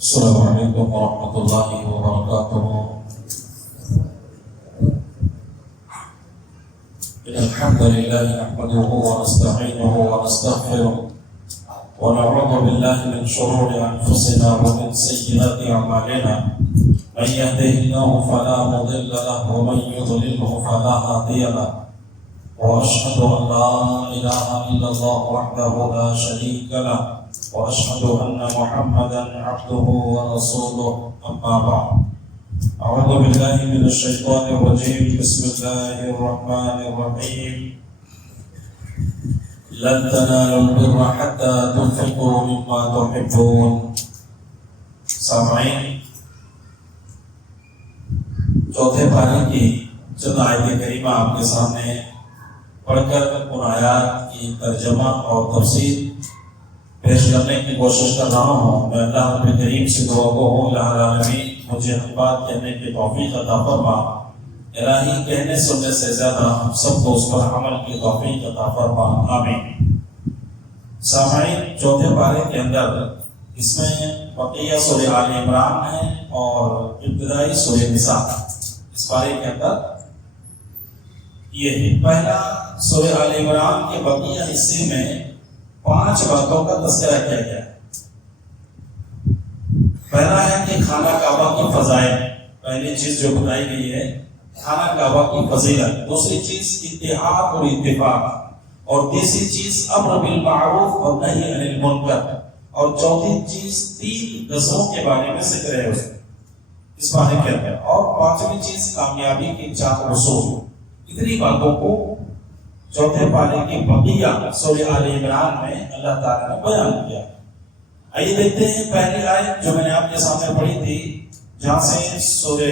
السلام علیکم ورحمۃ اللہ وبرکاتہ۔ الحمد للہ نحمده ونستعینه ونستغفره ونعوذ باللہ من شرور انفسنا ومن سیئات اعمالنا، من يهده الله فلا مضل له ومن يضلله فلا هادي له، واشهد ان لا اله الا الله وحده لا شريك له، واشهد ان محمدا عبده ورسوله، اما بعد، اعوذ باللہ من الشیطان الرجیم، بسم اللہ الرحمن الرحیم، لن تنالوا البر حتى تنفقوا مما تحبون۔ سامعین، چوتھے پارے کی چند آیت کریمہ آپ کے سامنے پڑھ کر ان آیات کی ترجمہ اور تفسیر پیش کرنے کی کوشش کر رہا ہوں۔ میں اللہ رب کریم سے دعا گو ہوں، الہ العالمین مجھے حق بات کہنے کی توفیق عطا فرما، الہی کہنے سننے سے زیادہ ہم سب کو اس پر عمل کی توفیق عطا فرما، آمین۔ سامعین، چوتھے پارے کے اندر اس میں بقیہ سورہ آل عمران ہے اور ابتدائی سورہ نساء۔ اس پارے کے اندر یہ پہلا سورہ آل عمران کے بقیہ حصے میں 5 باتوں کا تذکرہ کیا گیا ہے۔ پہلا ہے کہ خانہ کعبہ کی فضائل، پہلی چیز جو بتائی گئی ہے خانہ کعبہ کی فضیلت، دوسری چیز اتحاد اور اتفاق، اور تیسری چیز امر بالمعروف اور نہی عن المنکر، اور چوتھی چیز 3 غزووں کے بارے میں ذکر ہے اس بارے کے اندر، اور 5ویں چیز کامیابی کے 4 اصول۔ اتنی باتوں کو چوتھے پارے کی بقیہ سورہ آل عمران میں اللہ تعالیٰ نے بیان کیا۔ آئیے دیکھتے ہیں پہلی آیت جو میں نے آپ کے سامنے پڑھی تھی، جہاں سے سورہ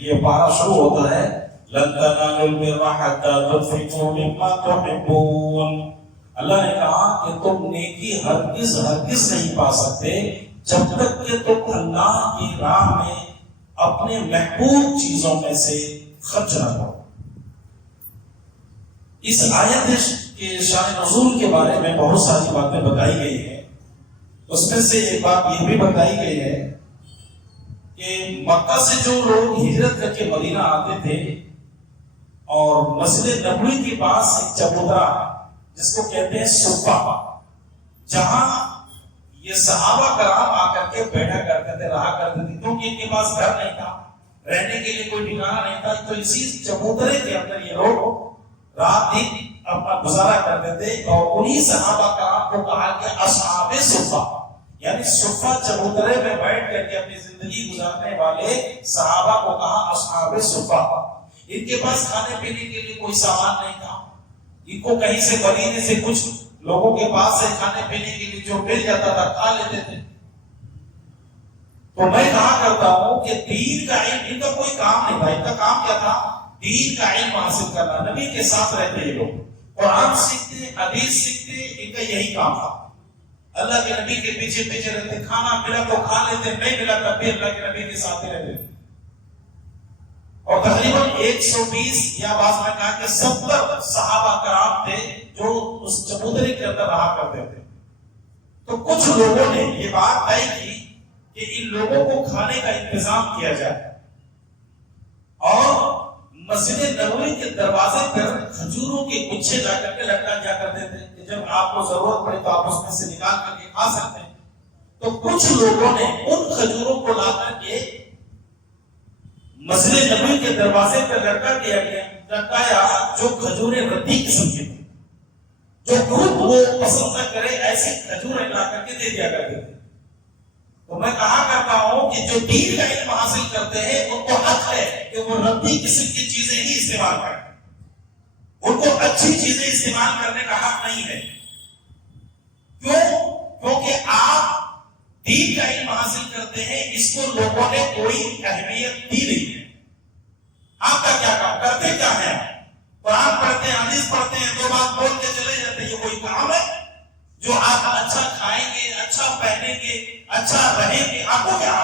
یہ پارہ شروع ہوتا ہے، لن تنالوا البر حتى تنفقوا مما تحبون۔ اللہ نے کہا کہ تم نیکی ہرگز نہیں پا سکتے جب تک کہ تم اللہ کی راہ میں اپنے محبوب چیزوں میں سے خرچ نہ کرو۔ اس آیت کے شان نزول کے بارے میں بہت ساری باتیں بتائی گئی ہیں۔ اس میں سے ایک بات یہ بھی بتائی گئی ہے کہ مکہ سے جو لوگ ہجرت کر کے مدینہ آتے تھے، اور مسجد نبوی کے پاس ایک چبوترا جس کو کہتے ہیں صفہ، جہاں یہ صحابہ کرام آ کر کے بیٹھا کرتے تھے، رہا کرتے تھے، کیونکہ ان کے پاس گھر نہیں تھا، رہنے کے لیے کوئی ٹھکانہ نہیں تھا، تو اسی چبوترے کے اندر یہ لوگ رات دن اپنا گزارا کرتے تھے، اور انہی صحابہ کرام کو کہا کہ اصحاب صفہ، یعنی صفہ چبوترے میں بیٹھ کر کے اپنی زندگی گزارنے والے صحابہ کو کہا اصحاب صفہ۔ ان کے پاس کھانے پینے کے لیے کوئی سامان نہیں تھا، ان کو کہیں سے مدینے سے کچھ لوگوں کے پاس سے کھانے پینے کے لیے جو مل جاتا تھا کھا لیتے تھے۔ تو میں کہا کرتا ہوں کہ دین کا علم ان کا کوئی کام نہیں تھا، ان کا کام کیا تھا؟ دین کا علم حاصل کرنا۔ نبی کے ساتھ رہتے یہ لوگ، قرآن سیکھتے، حدیث سیکھتے، ان کا یہی کام تھا۔ اللہ کے نبی کے پیچھے پیچھے رہتے، کھانا ملا تو کھا لیتے، نہیں ملا تو پھر اللہ کے نبی کے ساتھ ہی رہتے تھے۔ اور تقریباً 120 یا بعض میں کہا کہ 70 صحابہ کرام تھے جو اس چبوترے کے اندر رہا کرتے تھے۔ تو کچھ لوگوں نے یہ بات طے کی کہ ان لوگوں کو کھانے کا انتظام کیا جائے، اور مسجد نبوی کے دروازے پر کھجوروں کے گچھے جا کر کے لٹکا دیا کرتے تھے کہ جب آپ کو ضرورت پڑے تو آپ اس میں سے نکال کر کے کھا سکتے ہیں۔ تو کچھ لوگوں نے ان کھجوروں کو لا کر کے مسجد نبوی کے دروازے پر لٹکایا جو کھجوریں ردی قسم کی تھی، جو خود وہ پسند نہ کرے ایسی کھجوریں لا کر کے دے دیا کرتے تھے۔ تو میں کہا کرتا ہوں کہ جو دین کا علم حاصل کرتے ہیں ان کو حق ہے کہ وہ ردی قسم کی چیزیں ہی استعمال کریں، ان کو اچھی چیزیں استعمال کرنے کا حق نہیں ہے۔ کیوں؟ کیونکہ آپ دین کا علم حاصل کرتے ہیں، اس کو لوگوں نے کوئی اہمیت دی نہیں ہے۔ آپ کا کیا کام کرتے کیا ہے؟ قرآن پڑھتے ہیں، حدیث پڑھتے ہیں، 2 بات بول کے چلے جاتے ہیں، یہ کوئی کام ہے جو آپ اچھا کھائیں گے، اچھا پہنیں گے، اچھا رہیں گے، آپ کو کیا؟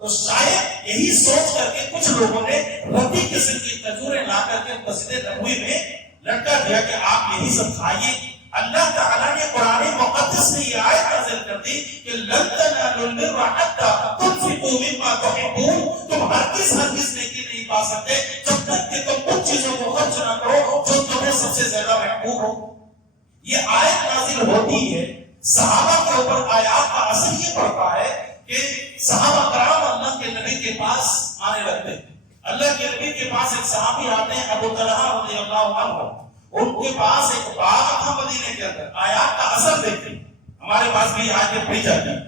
تو شاید یہی سوچ کر کے کچھ لوگوں نے ردی قسم کی کھجوریں لا کر کے مسجد نبوی میں لٹکا دیا کہ آپ یہی سب کھائیے، اللہ تعالیٰ نے قرآن مقدس میں یہ آیت نازل کر دی کہ لن تنالوا البر حتی تنفقوا مما تحبون، تم ہرگز نیکی نہیں پا سکتے جب تک کہ تم ان چیزوں کو خرچ نہ کرو جو تمہیں سب سے زیادہ محبوب ہو۔ یہ آیت نازل ہوتی ہے، صحابہ کے اوپر آیات کا اثر یہ پڑتا ہے کہ صحابہ کرام اللہ کے نبی کے پاس آنے لگتے ہیں۔ اللہ کے نبی کے پاس ایک صحابی آتے ہیں، ابو طلحہ رضی اللہ عنہ، ان کے پاس ایک باغ تھا مدینے کے اندر۔ آیات کا اثر دیکھیں، ہمارے پاس بھی آیتیں پڑھی جاتی ہیں،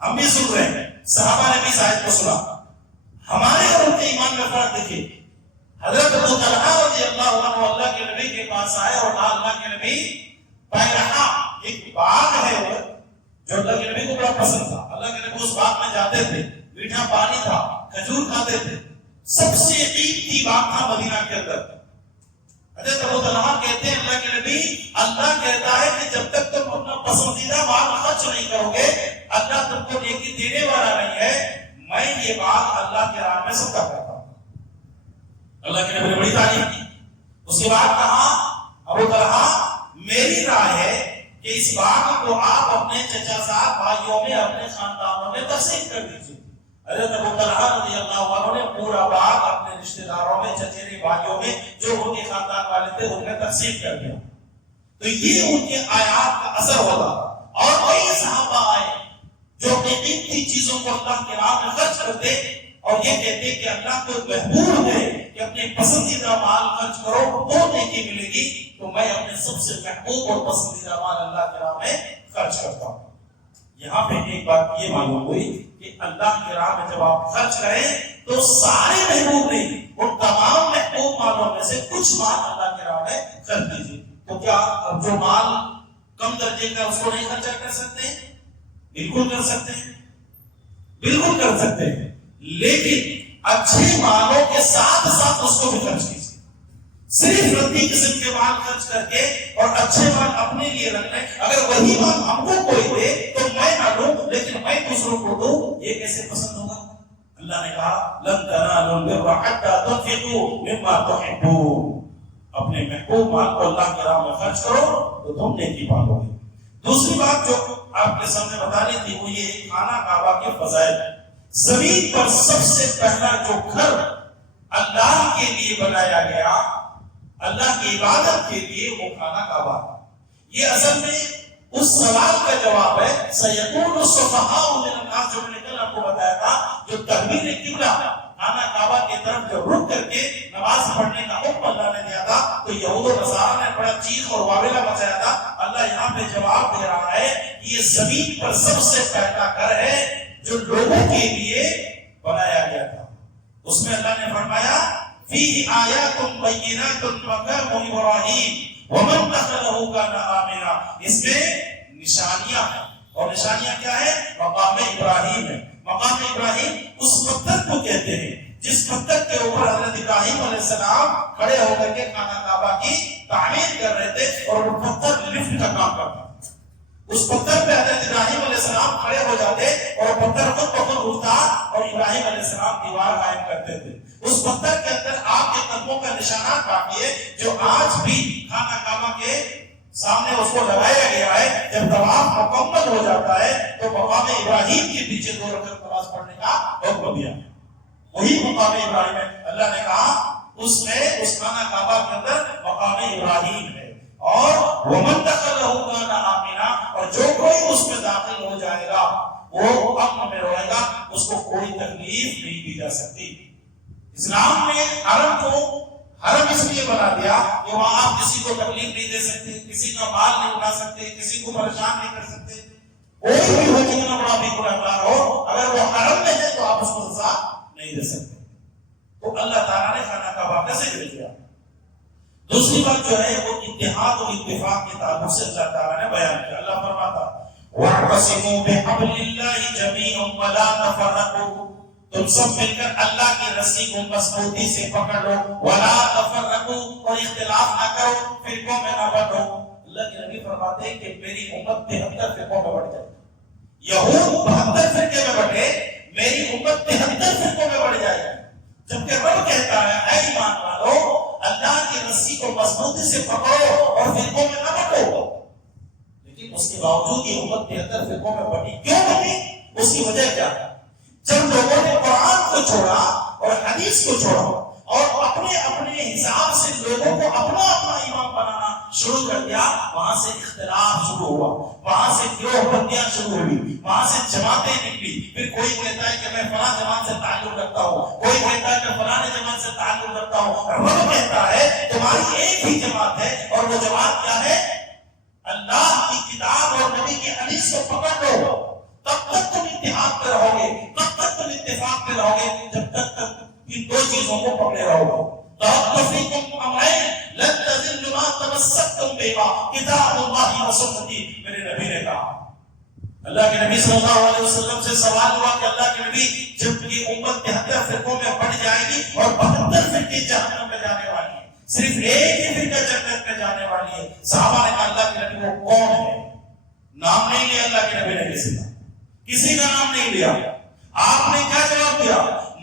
ہم بھی سن رہے ہیں، صحابہ نے بھی اس آیت کو سنا۔ ہمارے اور ان کے ایمان میں فرق دیکھیں۔ حضرت ابو طلحہ رضی اللہ عنہ اللہ کے نبی کے پاس آئے اور کہا اللہ کے نبی بیرحا، ایک باغ ہے وہ جو اللہ کے نبی کو بڑا پسند تھا، اللہ کے نبی اس باغ میں جاتے تھے، میٹھا پانی تھا، کھجور کھاتے تھے، سب سے قیمتی باغ تھا مدینہ کے اندر۔ حضرت ابو طلحہ کہتے ہیں اللہ کے نبی، اللہ کہتا ہے کہ جب تک تم اپنا پسندیدہ باغ خرچ نہیں کرو گے اللہ تم کو نیکی دینے والا نہیں ہے۔ میں یہ باغ اللہ کے راہ میں صدقہ کرتا ہوں۔ اللہ کے نبی نے بڑی تعریف کی۔ اس کے بعد کہا ابو طلحہ میری رائے ہے کہ اس باغ کو آپ اپنے چچا صاحب بھائیوں میں، اپنے خاندانوں میں تقسیم کر دیجیے۔ حضرت ابو طلحہ رضی اللہ عنہ نے پورا باغ اپنے رشتہ داروں میں، چچیرے بھائیوں میں جو ان کے خاندان والے تھے ان میں تقسیم کر دیا۔ تو یہ ان کے آیات کا اثر ہوتا۔ اور کئی صحابہ آئے جو اپنی قیمتی چیزوں کو اللہ کے راہ میں خرچ کرتے اور یہ کہتے کہ اللہ کو محبوب ہے کہ اپنے پسندیدہ مال خرچ کرو تو نیکی ملے گی، تو میں اپنے سب سے محبوب اور پسندیدہ مال اللہ کے راہ میں خرچ کرتا ہوں۔ یہاں پہ ایک بات یہ معلوم ہوئی کہ اللہ کے راہ میں جب آپ خرچ کریں تو سارے محبوب نہیں، ان تمام محبوب مالوں میں سے کچھ مال اللہ کے راہ میں خرچ کیجیے۔ تو کیا اب جو مال کم درجے کا اس کو نہیں خرچہ کر سکتے ہیں؟ بالکل کر سکتے ہیں، بالکل کر سکتے ہیں، لیکن اچھے مالوں کے ساتھ ساتھ اس کو بھی خرچ کیجیے۔ صرف ردی قسم کے مال خرچ کر کے اور اچھے مال اپنے لیے رکھ لیں، اگر وہی مال ہم کو کوئی دے تو میں نہ لوں لیکن میں دوسروں کو دوں، یہ کیسے پسند ہوگا؟ اللہ نے کہا لن تنالوا البر حتى تنفقوا مما تحبون، اپنے محبوب مال کو اللہ کی راہ میں خرچ کرو تو تم نیکی پالو گے۔ دوسری بات جو آپ کے سامنے بتانی تھی وہ یہ خانہ کعبہ کے فضائل۔ زمین پر سب سے پہلا جو گھر اللہ کے لیے بنایا گیا، اللہ کی عبادت کے لیے، وہ خانہ کعبہ ہے۔ یہ اصل میں اس سوال کا جواب ہے سیکون السفہاء من الناس، جو میں نے کل آپ کو بتایا تھا، جو تحویل قبلہ خانہ کعبہ کی طرف جو رک کر کے نماز پڑھنے کا حکم اللہ نے دیا تھا تو یہود و نصارہ نے بڑا چیخ اور واویلا مچایا تھا۔ اللہ یہاں پہ جواب دے رہا ہے کہ یہ زمین پر سب سے پہلا گھر ہے جو لوگوں کے لیے بنایا گیا تھا۔ اس میں اللہ نے فرمایا فیہ آیات بینات مقام ابراہیم ومن دخلہ کان آمنا، اس میں نشانیاں ہیں، اور نشانیاں کیا ہے؟ مقام ابراہیم ہے۔ مقام ابراہیم اس پتھر کو کہتے ہیں جس پتھر کے اوپر حضرت ابراہیم علیہ السلام کھڑے ہو کر کے خانہ کعبہ کی تعمیر کر رہے تھے، اور وہ پتھر لفٹ کا کام کرتا۔ اس پتھر پہ حضرت ابراہیم علیہ السلام کھڑے ہو جاتے اور پتھر خود بخود اٹھتا اور ابراہیم علیہ السلام دیوار قائم کرتے تھے۔ اس پتھر کے اندر آپ کے قدموں کا نشانات باقی ہے جو آج بھی خانہ کعبہ کے سامنے اس کو لگایا گیا ہے۔ جب طواف مکمل ہو جاتا ہے تو مقام ابراہیم کے پیچھے 2 رکعت نماز پڑھنے کا حکم دیا۔ وہی مقام ابراہیم ہے۔ اللہ نے کہا اس میں، اس خانہ کعبہ کے اندر مقام ابراہیم ہے، اور ومن دخلہ کان آمنا، اور جو کوئی اس میں داخل ہو جائے گا وہ امن میں رہے گا، اس کو کوئی تکلیف نہیں دی جا سکتی۔ اسلام نے حرم کو حرم اس لیے بنا دیا کہ وہاں آپ کسی کو تکلیف نہیں دے سکتے، کسی کا مال نہیں اٹھا سکتے، کسی کو پریشان نہیں کر سکتے۔ کوئی بھی ہو کتنا بڑا بھی گنہگار ہو، اگر وہ حرم میں ہے تو آپ اس کو سزا نہیں دے سکتے۔ تو اللہ تعالیٰ نے خانہ کعبہ کا ذکر کیا۔ دوسری بات جو ہے وہ اتحاد و اتفاق کے تعلق سے اللہ تعالیٰ نے بیان کیا۔ اللہ فرماتا وَاعْتَصِمُوا بِحَبْلِ اللَّهِ جَمِيعًا وَلَا تَفَرَّقُوا، تم سب مل کر اللہ کی رسی کو مضبوطی سے پکڑ لو، وَلَا تَفَرَّقُوا، اور اختلاف نہ کرو، فرقوں میں نہ بٹو۔ اللہ کے نبی فرماتے ہیں کہ میری امت 73 فرقوں میں بٹ جائے۔ یہود 72 فرقے میں بٹے، میری امت 73 فرقوں میں بڑھ جائے گی۔ جبکہ رب کہتا ہے اے ایمان والو اللہ کی رسی کو مضبوطی سے پکڑو اور فرقوں میں نہ بٹو۔ کی امت 73 فرقوں میں بٹی. کیوں بٹی؟ اس کی وجہ کیا ہے؟ جب لوگوں نے قرآن کو چھوڑا اور حدیث کو چھوڑا اور اپنے اپنے حساب سے لوگوں کو اپنا اپنا امام بنانا شروع کر دیا، وہاں سے اختلاف شروع ہوا، وہاں سے گروہ بندیاں شروع ہوئی، وہاں سے جماعتیں نکلی. پھر کوئی کہتا ہے کہ میں فلاں جماعت سے تعلق رکھتا ہوں، کوئی کہتا ہے کہ فلاں جماعت سے تعلق رکھتا ہوں. رب کہتا ہے تمہاری ایک ہی جماعت ہے، اور وہ جماعت کیا ہے؟ اللہ کی کتاب اور نبی کی حدیث کو پکڑ لو. تب تک تم اتحاد پہ رہو گے، تب تک تم اتفاق پہ رہو گے، جب تک ان دو چیزوں کو پکڑے رہو گے. تَوَقَّفِكُمْ أَمْرَيْنِ لَن تَضِلُّوا مَا تَمَسَّكْتُمْ بِهِمَا كِتَابُ اللَّهِ وَسُنَّتِي. میرے نبی نے کہا، اللہ کے نبی صلی اللہ علیہ وسلم سے سوال ہوا کہ اللہ کے نبی جب یہ امت 73 فرقوں میں بڑھ جائے گی اور 72 فرقے جہنم میں جانے والی ہیں، صرف ایک ہی فرقہ جنت میں جانے والی ہے. صحابہ نے کہا اللہ کے نبی وہ کون ہے؟ نام نہیں لیا اللہ کے نبی نے کسی کا نام نہیں لیا. آپ نے کیا جواب دیا؟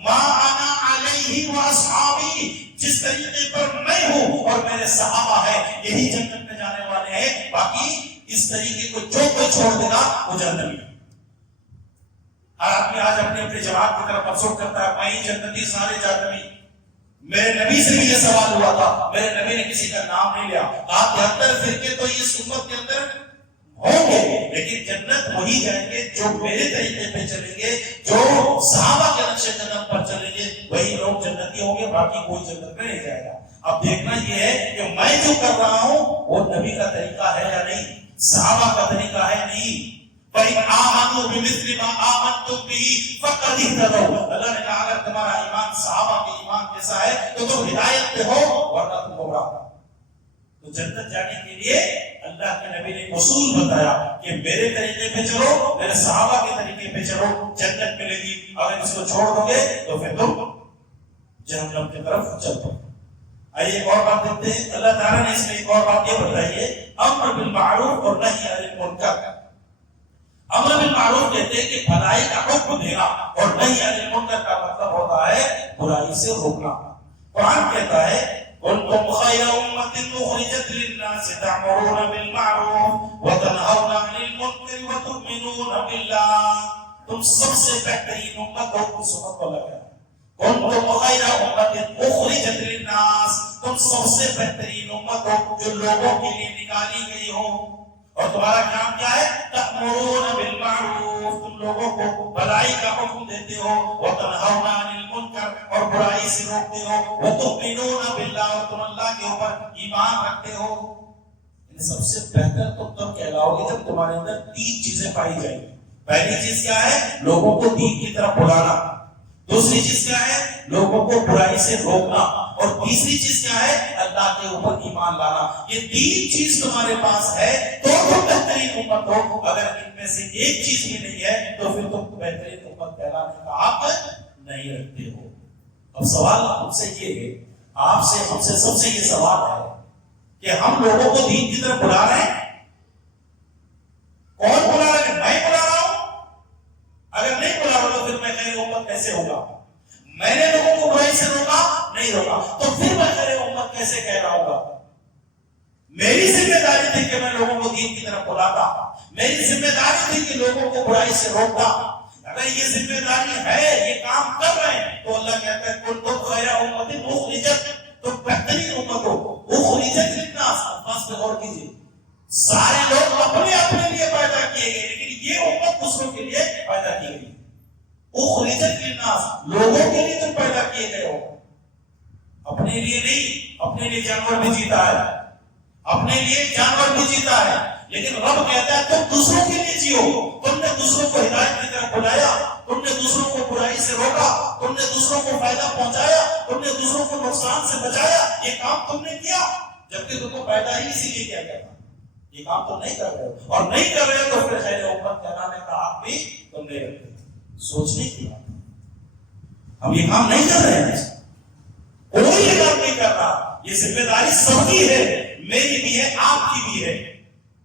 ما انا علیہ واصحابی، جس طریقے پر میں ہوں اور میرے صحابہ ہیں یہی جنت میں جانے والے ہیں، باقی اس طریقے کو جو کوئی چھوڑ دے گا وہ جہنمی. ہر آدمی آج اپنے اپنے جواب کی طرف افسوس کرتا ہے میں ہی جنتی سارے جہنمی. میرے نبی سے بھی یہ سوال ہوا تھا، میرے نبی نے کسی کا نام نہیں لیا. آپ 73 فرقے تو اس امت کے اندر ہوں گے، لیکن جنت وہی جائیں گے جو میرے طریقے پہ چلیں گے، جو صحابہ کے نقش قدم پر چلیں گے، وہی لوگ جنتی ہوں گے، باقی کوئی جنت میں نہیں جائے گا. اب دیکھنا یہ ہے کہ میں جو کر رہا ہوں وہ نبی کا طریقہ ہے یا نہیں، صحابہ کا طریقہ ہے نہیں. فَإِنْ آمَنُوا بِمِثْلِ مَا آمَنْتُمْ بِهِ فَقَدِ اهْتَدَوْا. اللہ نے کہا اگر تمہارا ایمان صحابہ کے ایمان جیسا ہے تو تم ہدایت پہ ہو، ورنہ تم گمراہ ہو. تو جنت جانے کے لیے اللہ کے نبی نے اصول بتایا کہ میرے طریقے پہ چلو، میرے صحابہ کے طریقے پہ چلو، جنت ملے گی. اگر اس کو چھوڑ دو گے تو پھر تم جہنم کی طرف چل پڑو. آئیے ایک اور بات دیکھتے ہیں. اللہ تعالیٰ نے اس میں ایک اور بات یہ بتائی ہے، امر بالمعروف اور نہی عن المنکر. امر بالمعروف کہتے ہیں کہ بھلائی کا حکم دینا، اور نہی عن المنکر کا مطلب ہوتا ہے برائی سے روکنا. قرآن کہتا ہے كنتم خير أمة أخرجت للناس تأمرون بالمعروف وتنهون عن المنكر وتؤمنون بالله. تم سب سے بہترین امت ہو. اس امت کو لگا كنتم خير أمة أخرجت للناس، تم سب سے بہترین امت ہو جو لوگوں کے لیے نکالی گئی ہو. اور تمہارا کام کیا ہے؟ تأمرون بالمعروف، تم لوگوں کو بھلائی کا حکم دیتے ہو، وتنہون عن المنکر، اور برائی سے روکتے ہو، وتؤمنون باللہ، اور تم اللہ کے اوپر ایمان رکھتے ہو. سب سے بہتر تم تب کہلاؤ گے جب تمہارے اندر 3 چیزیں پائی جائیں گی. پہلی چیز کیا ہے؟ لوگوں کو دین کی طرف بلانا. دوسری چیز کیا ہے؟ لوگوں کو برائی سے روکنا. اور تیسری چیز کیا ہے؟ اللہ کے اوپر ایمان لانا. یہ 3 چیز تمہارے پاس ہے تو تم بہترین امت ہو. اگر ان میں سے ایک چیز بھی نہیں ہے تو پھر تم بہترین امت کہلانے کا حق نہیں رکھتے ہو. اب سوال ہم سے یہ ہے، آپ سے ہم سے سب سے یہ سوال ہے کہ ہم لوگوں کو دین کی طرف بلا رہے ہیں. کون بلا رہا ہے؟ میں بلا رہا ہوں. اگر نہیں بلا رہا تو پھر میں خیر امت کیسے ہوگا؟ میں نے لوگوں کو برائی سے روکا نہیں روکا تو پھر میں خیر امت کیسے کہہ رہا ہوگا؟ میری ذمہ داری تھی کہ میں لوگوں کو دین کی طرف بلاتا، میری ذمہ داری تھی کہ لوگوں کو برائی سے روکتا. اگر یہ ذمہ داری ہے، یہ کام کر رہے ہیں، تو اللہ کہتا ہے کنتم خیر امۃ اخرجت، تو بہترین امت ہو. اخرجت للناس، الفاظ پہ غور کیجیے. سارے لوگ اپنے اپنے لیے پیدا کیے گئے، لیکن یہ امت دوسروں کے لیے پیدا کی گئی. اخرجت للناس، لوگوں کے لیے تم پیدا کیے گئے ہو، اپنے لیے نہیں. اپنے لیے جانور بھی جیتا ہے، اپنے لیے جانور بھی جیتا ہے، لیکن رب کہتا ہے تم دوسروں کے لیے جیو. تم نے دوسروں کو ہدایت کی طرف بلایا، تم نے دوسروں کو برائی سے روکا، تم نے دوسروں کو فائدہ پہنچایا، تم نے دوسروں کو نقصان سے بچایا. یہ کام تم نے کیا، جبکہ تم کو پیدا ہی اسی لیے کیا گیا تھا. یہ کام تم نہیں کر رہے ہو، اور نہیں کر رہے ہو تو پھر خیر امت کہلانے کا حق بھی تم نہیں رکھتے. سوچنے کی بات، ہم یہ کام نہیں کر رہے ہیں، کوئی یہ کام نہیں کر رہا. یہ ذمہ داری سب کی ہے، میری بھی ہے، آپ کی بھی ہے.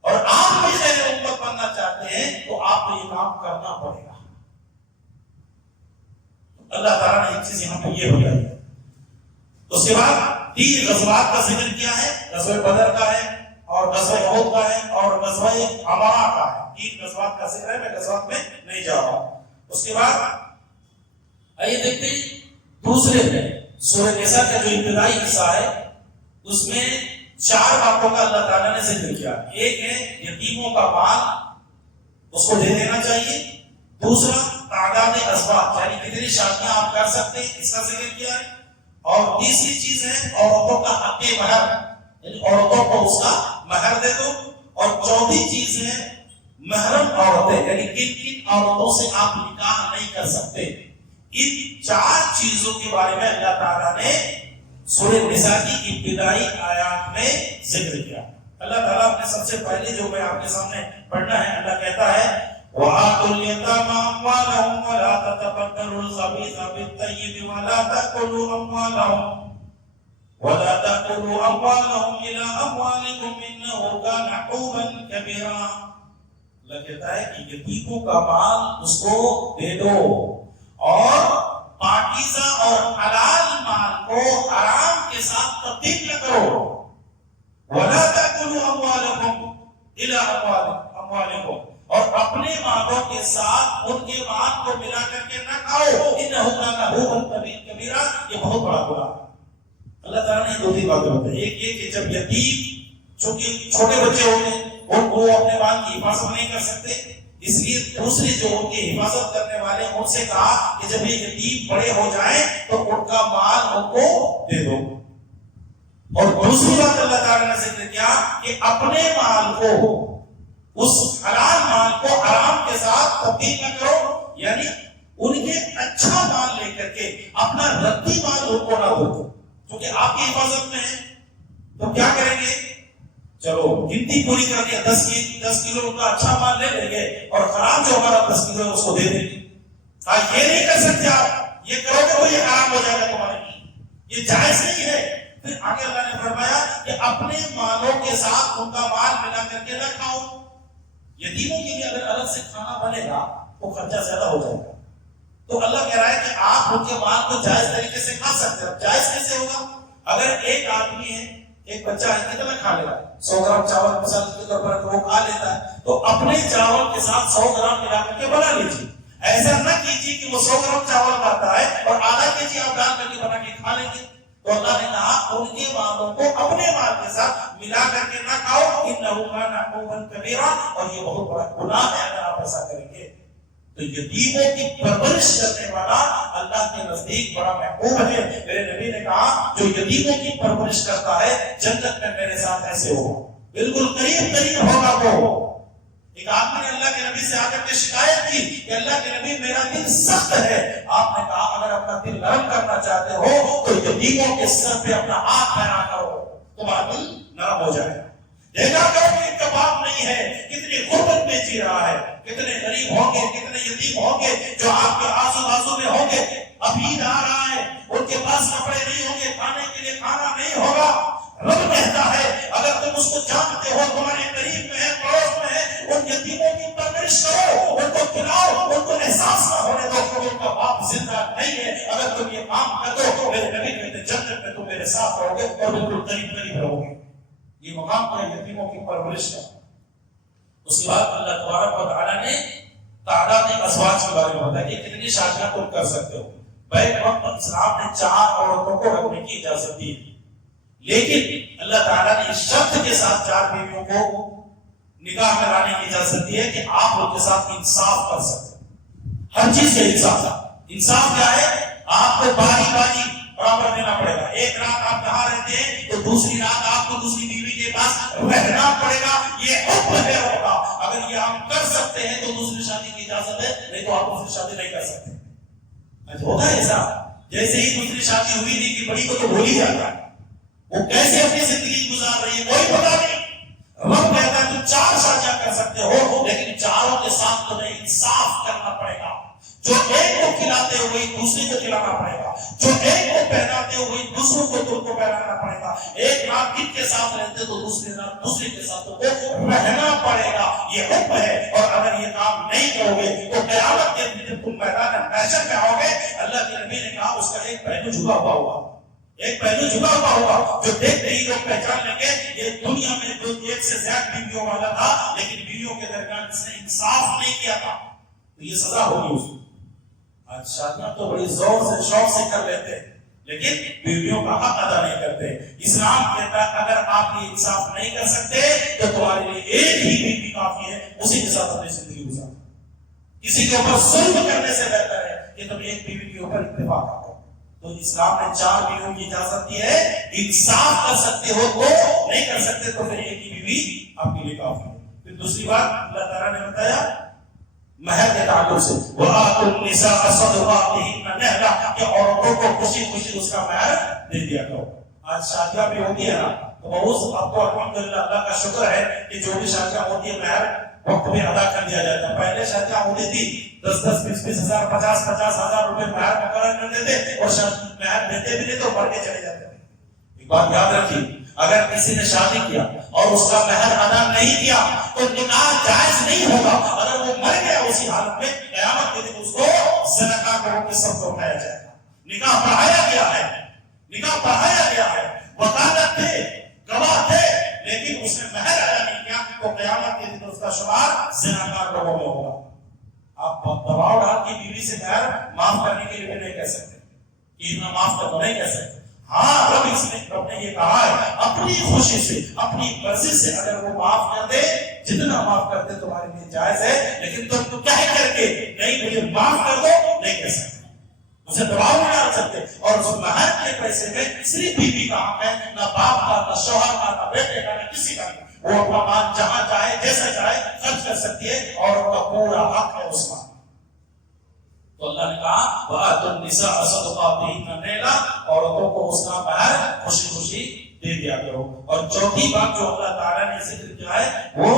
اور آپ بھی خیر امت بننا چاہتے ہیں تو آپ کو یہ کام کرنا پڑے گا. اللہ تعالیٰ نے ایک چیز یہاں پہ یہ بتائی ہے. اس کے بعد 3 غزوات کا ذکر کیا ہے. غزوہ بدر کا ہے، اور غزوہ احد کا ہے اور غزوہ عمارہ کا ہے. 3 غزوات کا ذکر ہے. میں غزوات میں نہیں جا رہا ہوں. اس کے بعد آئیے دیکھتے ہیں دوسرے میں سورہ نساء کا جو ابتدائی حصہ ہے اس میں 4 باتوں کا اللہ تعالیٰ نے ذکر کیا. ایک ہے یتیموں کا مال اس کو دے دینا چاہیے. دوسرا تعداد ازواج یعنی کتنی شادیاں آپ کر سکتے ہیں اس کا ذکر کیا ہے. اور تیسری چیز ہے عورتوں کا حق مہر یعنی عورتوں کو اس کا مہر دے دو. اور چوتھی چیز ہے محرم عورتیں یعنی کن کن عورتوں سے آپ نکاح نہیں کر سکتے. ان 4 چیزوں کے بارے میں اللہ تعالیٰ نے سورہ نساء کی ابتدائی آیات میں ذکر کیا. اللہ تعالیٰ نے سب سے پہلے جو میں آپ کے سامنے پڑھنا ہے اللہ کہتا ہے وَآتُوا الْيَتَامَى أَمْوَالَهُمْ وَلَا تَتَبَدَّلُوا الْخَبِيثَ بِالطَّيِّبِ وَلَا تَأْكُلُوا أَمْوَالَهُمْ إِلَىٰ أَمْوَالِكُمْ إِنَّهُ كَانَ حُوبًا كَبِيرًا. اللہ کہتا ہے کہ یتیموں کا مال اس کو دے دو اور پاکیزہ اور حلال مال کو حرام کے ساتھ تبدیل نہ کرو. وَلَا تَأْكُلُوا أَمْوَالَكُمْ إِلَىٰ أَمْوَالِكُمْ اور اپنے مالوں کے ساتھ ان کے مال کو ملا کر کے نہ کھاؤ. انہو کان حوبا کبیرا یہ بہت بڑا گناہ. اللہ تعالیٰ نے 2 باتیں بتائی. ایک یہ کہ جب یتیم چونکہ چھوٹے بچے ہوتے ہیں ان کو اپنے مال کی حفاظت نہیں کر سکتے اس لیے دوسرے جو ان کی حفاظت کرنے والے ان سے کہا کہ جب یہ یتیم بڑے ہو جائیں تو ان کا مال ان کو دے دو. اور دوسری بات اللہ تعالیٰ نے ذکر کیا کہ اپنے مال کو اس حلال مال کو حرام کے ساتھ تبدیل نہ کرو یعنی ان کے اچھا مال لے کر کے اپنا ردی مال ان کو نہ دو. کیونکہ آپ کی حفاظت میں ہے تو کیا کریں گے چلو گنتی پوری کر کے 10 کلو کا اچھا مال لے لیں گے اور خراب جو ہمارا 10 کلو ہے اس کو دے دیں گے. یہ نہیں کر سکتے آپ. یہ کرو گے تو یہ حرام ہو جائے گا تمہارے لیے. یہ جائز نہیں ہے. پھر آگے اللہ نے فرمایا کہ اپنے مالوں کے ساتھ ان کا مال ملا کر کے نہ کھاؤ. یتیموں کے لیے اگر الگ سے کھانا بنے گا تو خرچہ زیادہ ہو جائے گا. تو اللہ کہہ رہا ہے کہ آپ ان کے مال کو جائز طریقے سے کھا سکتے ہیں. جائز کیسے ہوگا؟ اگر ایک آدمی ہے ایک بچہ ہے کتنا کھا لے گا 100 گرام چاول مثال کے طور پر وہ کھا لیتا ہے تو اپنے چاول کے ساتھ 100 گرام ملا کر کے بنا لیجیے. ایسا نہ کیجیے کہ وہ 100 گرام چاول کھاتا ہے اور آدھا کیجی آپ ڈال کر کے بنا کے کھا لیں گے. تو اللہ نے کہا ان کے مالوں کو اپنے مال کے ساتھ ملا کر کے نہ کھاؤ. انہ کان حوبا کبیرا اور یہ بہت بڑا گناہ ہے اگر آپ ایسا کریں گے. تو یتیموں کی پرورش کرنے والا اللہ کے نزدیک بڑا محبوب ہے. میرے نبی نے کہا جو یتیموں کی پرورش کرتا ہے جنت میں میرے ساتھ ایسے ہو بالکل قریب قریب ہوگا. وہ ایک آدمی نے اللہ کے نبی سے آ کر کے شکایت کی کہ اللہ کے نبی میرا دل سخت ہے. آپ نے کہا اگر اپنا دل نرم کرنا چاہتے ہو تو یتیموں کے سر پہ اپنا ہاتھ پھیلا کرو تمہارا دل نرم ہو جائے گا. دیکھا کرو کہ کباب نہیں ہے کتنی غربت میں جی رہا ہے. کتنے غریب ہوں گے کتنے یتیم ہوں گے جو آپ کے آزو بازو میں ہوں گے. اب عید آ رہا ہے ان کے پاس کپڑے نہیں ہوں گے کھانے کے لیے کھانا نہیں ہوگا. رب کہتا ہے اگر تم اس کو جانتے ہو تمہارے قریب میں ہے پڑوس میں ہے ان یتیموں کی پرورش کرو ان کو کھلاؤ ان کو احساس نہ ہونے دو کہ ان کا باپ زندہ نہیں ہے. اگر تم یہ کام کر دو تو میرے نبی کہتے جنت میں تم میرے ساتھ رہو گے اور بالکل قریب قریب رہو گے. یہ مقام تو ہے یتیموں کی پرورش کا. اس کے بعد اللہ تبارک و تعالیٰ نے تعداد ازواج کے بارے میں بتایا کہ کتنی شادیاں تم کر سکتے ہو. بیک وقت اسلام نے 4 عورتوں کو رکھنے کی اجازت دی لیکن اللہ تعالیٰ نے اس شرط کے ساتھ 4 بیویوں کو نکاح میں لانے کی اجازت دی ہے کہ آپ ان کے ساتھ انصاف کر سکتے ہیں. ہر چیز کا انصاف. انصاف کیا ہے؟ آپ کو باری باری برابر دینا پڑے گا. ایک رات آپ کہاں رہتے ہیں تو دوسری رات آپ کو دوسری بیوی کے پاس رہنا پڑے گا. یہ حکم ہے ہوگا. اگر یہ آپ کر سکتے ہیں تو دوسری شادی کی اجازت ہے نہیں تو آپ دوسری شادی نہیں کر سکتے. ہوتا ہے ایسا جیسے ہی دوسری شادی ہوئی نہیں کہ بڑی کو تو بھول ہی جاتا ہے وہ کیسے اپنی زندگی گزار رہی ہے کوئی پتا نہیں. رب کہتا ہے تم 4 شادیاں کر سکتے ہو لیکن چاروں کے ساتھ تمہیں انصاف کرنا پڑے گا. جو ایک کو کھلاتے ہو وہی دوسرے کو کھلانا پڑے گا. جو ایک کو پہناتے ہو وہی دوسروں کو تم کو پہنانا پڑے گا. ایک رات ان کے ساتھ رہتے تو دوسری رات دوسرے کے ساتھ رہنا پڑے گا. یہ حکم ہے. اور اگر یہ کام نہیں کرو گے تو قیامت کے دن جب تم میدان محشر میں آؤ گے اللہ کے نبی نے کہا اس کا ایک پہلو جھکا ہوا ہوگا ایک پہلو جھکا ہوا ہوگا جو دیکھتے ہی لوگ پہچان لیں گے یہ دنیا میں جو ایک سے زیادہ بیویوں والا تھا لیکن بیویوں کے درمیان اس نے انصاف نہیں کیا تھا تو یہ سزا ہوگی اس کو. آج شادیاں تو بڑی زور سے شوق سے کر لیتے ہیں لیکن بیویوں کا حق ادا نہیں کرتے. اسلام کہتا ہے اگر آپ یہ انصاف نہیں کر سکتے تو تمہارے لیے ایک ہی بیوی کافی ہے, اسی کے ساتھ اپنی زندگی گزارو. کسی کے اوپر ظلم کرنے سے بہتر ہے کہ تم ایک بیوی کے اوپر اتفاق کرو. تو اسلام نے 4 بیویوں کی اجازت دی ہے. انصاف کر سکتے ہو تو, نہیں کر سکتے تو پھر ایک ہی بیوی آپ کے لیے کافی ہے. پھر دوسری بات اللہ تعالیٰ نے بتایا مہر کے تعلق سے وَآتُوا النِّسَاءَ صَدُقَاتِهِنَّ نِحْلَةً کہ عورتوں کو خوشی خوشی اس کا مہر دے دیا کرو. آج شادیاں بھی ہوتی ہے نا تو بہت آپ کو الحمدللہ اللہ کا شکر ہے کہ جو بھی شادیاں ہوتی ہے مہر وقت میں ادا کر دیا جاتا ہے. پہلے شادیاں ہوتی تھی 10-10, 20-20 ہزار, 50-50 ہزار روپے مہر مقرر کر دیتے اور مہر دیتے بھی نہیں تو بڑھ کے چلے جاتے تھے. ایک بات یاد رکھیے, اگر کسی نے شادی کیا اور اس کا مہر ادا نہیں کیا تو نکاح جائز نہیں ہوگا. اگر وہ مر گیا اسی حالت میں قیامت کے دن اس کو زنا کرو کے سب کو اٹھایا جائے گا. نکاح پڑھایا گیا ہے, نکاح پڑھایا گیا ہے, وکالت تھے, گواہ تھے, لیکن اس نے مہر ادا نہیں کیا تو قیامت کے دن اس کا شمار زناکار لوگوں میں ہوگا. آپ دباؤ ڈال کے بیوی سے مہر معاف کرنے کے لیے نہیں کہہ سکتے کہ اتنا معاف کر دو, نہیں کہہ سکتے. ہاں رب نے یہ کہا ہے اپنی خوشی سے, اپنی مرضی سے اگر وہ معاف کر دے, جتنا معاف کر دے تمہارے لیے جائز ہے, لیکن تم کہہ کر کے نہیں مجھے معاف کر دو نہیں کہہ سکتے, اسے دباؤ نہیں ڈال سکتے. اور اس مہر کے پیسے میں صرف بیوی کا حق ہے, نہ باپ کا, نہ شوہر کا, نہ بیٹے کا, نہ کسی کا. وہ اپنا مال جہاں چاہے جیسا چاہے خرچ کر سکتی ہے اور ان کا پورا حق ہے اس مال. تو اللہ نے کہا وَآتُوا النِّسَاءَ صَدُقَاتِهِنَّ نِحْلَةً عورتوں کو اس کا مہر خوشی خوشی دے دیا کرو. اور چوتھی بات جو اللہ تعالیٰ نے ذکر کیا ہے وہ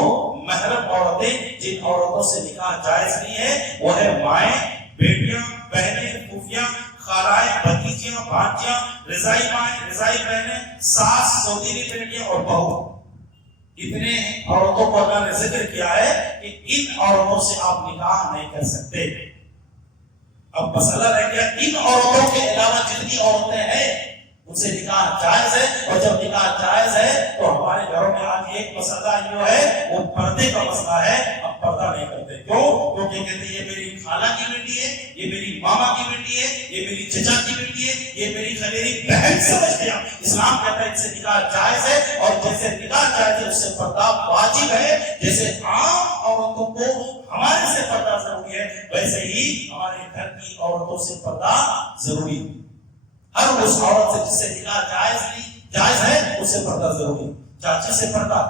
محرم عورتیں جن عورتوں سے نکاح جائز نہیں ہے وہ ہے مائیں, بیٹیاں, بہنیں, پھوپھیاں, خالائیں, بھتیجیاں, بھانجیاں, رضائی مائیں, رضائی بہنیں, ساس, سوتیلی بیٹیاں اور بہو. اتنے عورتوں کو اللہ نے ذکر کیا ہے کہ ان عورتوں سے آپ نکاح نہیں کر سکتے. اب مسئلہ رہ گیا ان عورتوں کے علاوہ جتنی عورتیں ہیں ان سے نکاح جائز ہے. اور جب نکاح جائز ہے تو ہمارے گھروں میں آج ایک مسئلہ جو ہے وہ پردے کا مسئلہ ہے. اب پردہ نہیں کرتے. کیوں؟ کیونکہ کہتے ہیں یہ میری خالہ کی بیٹی ہے, یہ میری ماما کی بیٹی ہے, یہ میری چچا کی بیٹی ہے, یہ میری خلیری بہن سمجھتے ہیں. اسلام کہتا ہے ان سے نکاح جائز ہے اور جیسے نکاح جائز ہے اس سے پردہ واجب ہے. جیسے عام عورتوں کو ہمارے سے پردہ ضروری ہے ویسے ہی ہمارے گھر کی عورتوں سے پردہ ضروری ہے. ہر اس عورت سے جس سے نکاح جائز ہے اس سے پردہ ضروری. چاچی سے پردہ,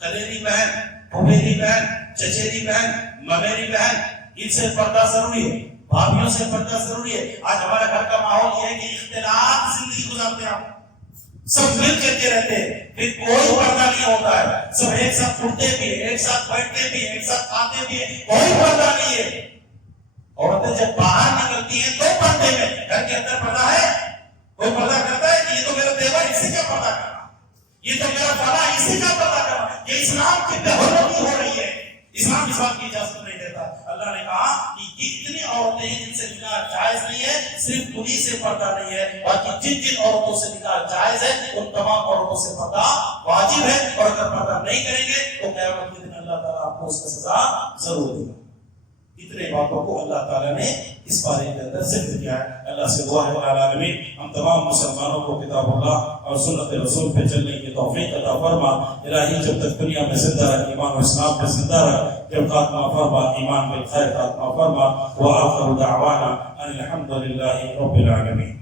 خلیری بہن, پھوپھیری بہن, چچیری بہن, ممیری بہن, ان سے پردہ ضروری ہے. بھابھیوں سے پردہ ضروری ہے. آج ہمارے گھر کا ماحول یہ ہے کہ اختلاط زندگی گزارتے ہیں, سب مل کر کے رہتے ہیں, پھر کوئی پردہ نہیں ہوتا ہے. سب ایک ساتھ اٹھتے بھی ہیں, ایک ساتھ بیٹھتے بھی ہیں, ایک ساتھ کھاتے بھی ہیں, کوئی پردہ نہیں ہے. عورتیں جب باہر نکلتی ہیں تو پردے میں, گھر کے اندر پردہ ہے. کوئی پردہ کرتا ہے کہ یہ تو میرا دیور, اسی کا پردہ کرنا, یہ تو میرا فلاں, اسی کا پردہ کرنا. یہ اسلام کی بے حرمتی ہو رہی ہے. اسلام اس بات کی اجازت نہیں دیتا. اللہ نے کہا کہ یہ اتنی عورتیں ہیں جن سے نکاح جائز نہیں ہے, صرف انہی سے پردہ نہیں ہے, باقی جن جن عورتوں سے نکاح جائز ہے ان تمام عورتوں سے پردہ واجب ہے. اور اگر پردہ نہیں کریں گے تو قیامت کے دن اللہ تعالیٰ آپ کو اس کا سزا ضرور دے گا. اتنے باتوں کو اللہ تعالیٰ نے اس بارے کے اندر ذکر کیا ہے. اللہ سے دعا ہے العالمین ہم تمام مسلمانوں کو کتاب اللہ اور سنت رسول پہ چلنے کی توفیق عطا فرما. الہی جب تک دنیا میں زندہ رہ ایمان و اسلام پہ زندہ رہ, جب خاتمہ فرما ایمان بالخیر خاتمہ فرما. وآخر دعوانا ان الحمد للہ رب العالمین.